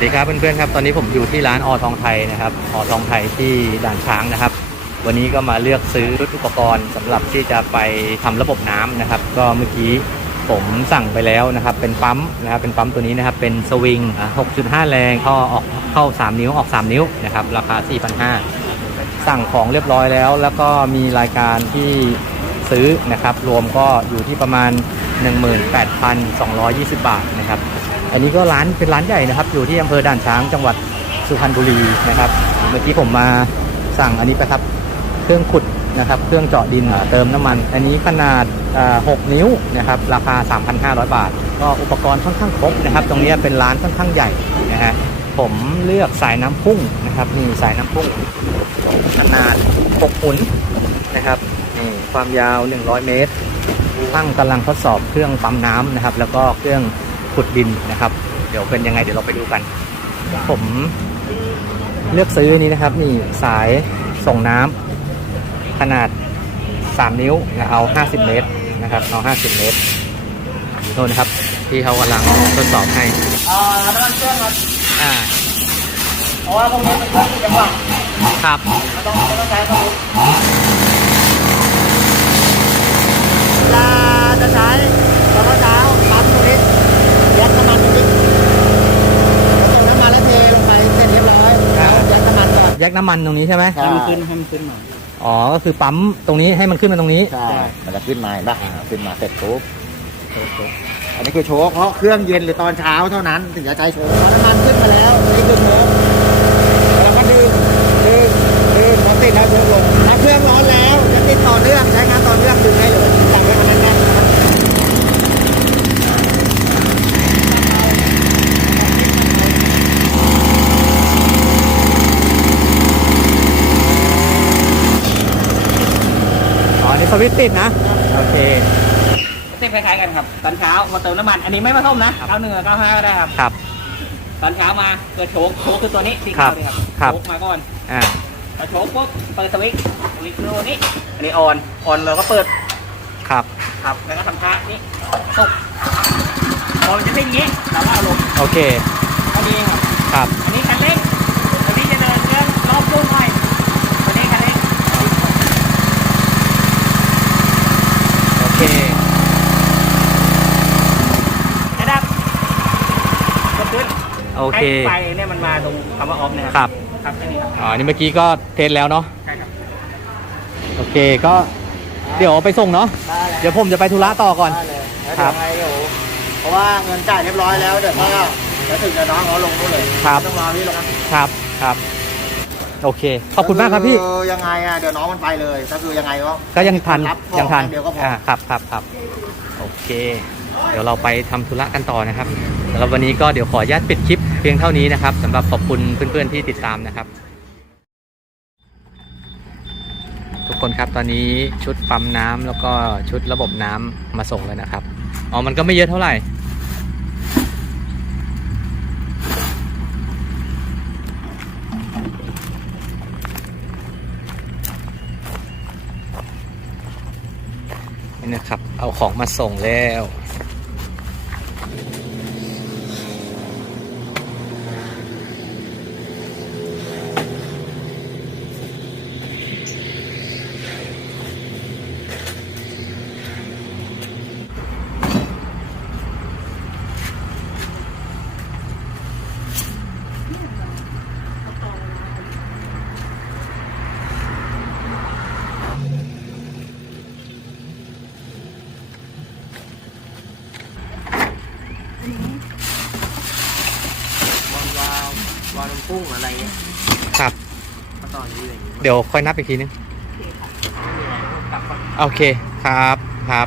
วัสดีครับเพื่อนๆครับตอนนี้ผมอยู่ที่ร้านอทองไทยนะครับอทองไทยที่ด่านช้างนะครับ วันนี้ก็มาเลือกซื้ออุปกรณ์สำหรับที่จะไปทำระบบน้ำนะครับ ก็เมื่อกี้ผมสั่งไปแล้วนะครับ เป็นปั๊มนะครับเป็นปั๊มตัวนี้นะครับ เป็นสวิง 6.5 แรงเข้าออกเข้า 3 นิ้วออก 3 นิ้วนะครับ ราคา 4,500 สั่งของเรียบร้อยแล้ว แล้วก็มีรายการที่ซื้อนะครับ รวมก็อยู่ที่ประมาณ 18,220 บาทนะครับ อันนี้ก็ร้านเป็นร้านใหญ่นะครับ อยู่ที่อำเภอด่านช้างจังหวัดสุพรรณบุรีนะครับ เมื่อกี้ผมมาสั่งอันนี้ไปครับ เครื่องขุดนะครับ เครื่องเจาะดินเติมน้ำมัน อันนี้ขนาด 6 นิ้วนะครับ ราคา 3,500 บาท ก็อุปกรณ์ค่อนข้างครบนะครับ ตรงนี้เป็นร้านค่อนข้างใหญ่นะฮะ ผมเลือกสายน้ำพุ่งนะครับ นี่สายน้ำพุ่งขนาด 6 หุนนะครับ นี่ความยาว 100 เมตรช่างกำลังทดสอบเครื่องปั๊มน้ำนะครับ แล้วก็เครื่อง ขุดดินนะครับ เดี๋ยวเป็นยังไงเดี๋ยวเราไปดูกัน ผมเลือกซื้อนี้นะครับนี่สายส่งน้ำขนาด 3 นิ้วนะเอา 50 เมตรนะครับเอา 50 เมตรโน่นะครับ ที่เขากำลังทดสอบให้อ่าน้ำมันเครื่องครับอ่าเพราะว่าพวกนี้เป็นเครื่องจังหวะครับไม่ต้องไม่ต้องใช้สวิตช์เวลาจะใช้ตอนเช้าปั๊มตัวนี้ยัดน้ำมันตรงนี้เติมน้ำมันแล้วเทลงไปเสร็จเรียบร้อยแล้วยัดน้ำมัน ก่อนแยกน้ำมันตรงนี้ใช่ไหมให้มันขึ้นให้มันขึ้นหน่อยอ๋อ ก็คือปั๊มตรงนี้ให้มันขึ้นมาตรงนี้ ใช่ มันจะขึ้นมาเห็นปะขึ้นมาเสร็จปุ๊บอันนี้คือโชว์เพราะเครื่องเย็นหรือตอนเช้าเท่านั้นถึงจะใช้โชว์พอน้ำมันขึ้นมาแล้วตัวนี้คือโค้งแล้วก็ดึงดึงดึงพอติดแล้วดึงลงถ้าเครื่องร้อนแล้วจะติดต่อเนื่องใช้งานต่อเนื่องดึงได้เลยสั่งไว้ขนาดนั้นนะครับ อ๋อ นี่ สวิตช์ติดนะ โอเคเต็มคล้ายๆกันครับ ตอนเช้ามาเติมน้ำมัน อันนี้ไม่ผสมนะเก้าหนึ่งกับเก้าห้าก็ได้ครับ ครับ ตอนเช้ามาเกิดโชกโชกคือตัวนี้สีครัขาวบเลยครับครับโชกมาก่อนอ่า พอโชกปุ๊บเปิดสวิตช์สวิตช์คือตัวนี้ อันนี้ออนออนเราก็เปิด ครับ ครับ แล้วก็ทำท่านี่สุกพอมันจะเป็นอย่างนี้เราก็เอาลงโอเค อันนี้ครับ ครับ อันนี้คันเร่งอันนี้จะเดินเครื่องรอบรุ่นหน่อยอันนี้คันเร่ง โอ เคระดับกดขึ้นโอเค ให้ไฟเนี่ยมันมาตรงคำว่าออฟนะคครัรับ ครับแค่นี้ครับอ๋อนี่เมื่อกี้ก็เทสแล้วเนาะ ใช่ครับโอเค ก็เดี๋ยวไปส่งเนาะเดี๋ยวผมจะไปธุระต่อก่อน ได้เลยแล้วครัเดี๋ยบวไงเดี๋ยวเพราะว่าเงินจ่ายเรียบร้อยแล้วเดี๋ยวก็จะถึงจะน้องเขาลงนู่นเลยครับไม่ต้องรอพี่หรอกครับ ครับ ครับ โอเค ขอบคุณมากครับพี่ อยังไงอะเดี๋ยวน้องมันไปเลย ก็คือยังไงก็ก็ยังทันรับของยังทันเดี๋ยวก็พออ่าครับครับครับโอเค เดี๋ยวเราไปทำธุระกันต่อนะครับสำหรับวันนี้ก็เดี๋ยวขออนุญาตปิดคลิปเพียงเท่านี้นะครับสำหรับขอบคุณเพื่อนๆที่ติดตามนะครับ ทุกคนครับตอนนี้ชุดปั๊มน้ำแล้วก็ชุดระบบน้ำมาส่งแล้วนะครับอ๋อมันก็ไม่เยอะเท่าไหร่ นี่นะครับ เอาของมาส่งแล้ว วอลวาววอลพุ่งอะไรเงี้ยครับ ก็ตอนนี้เลยเดี๋ยวค่อยนับอีกทีนึง โอเคครับครับ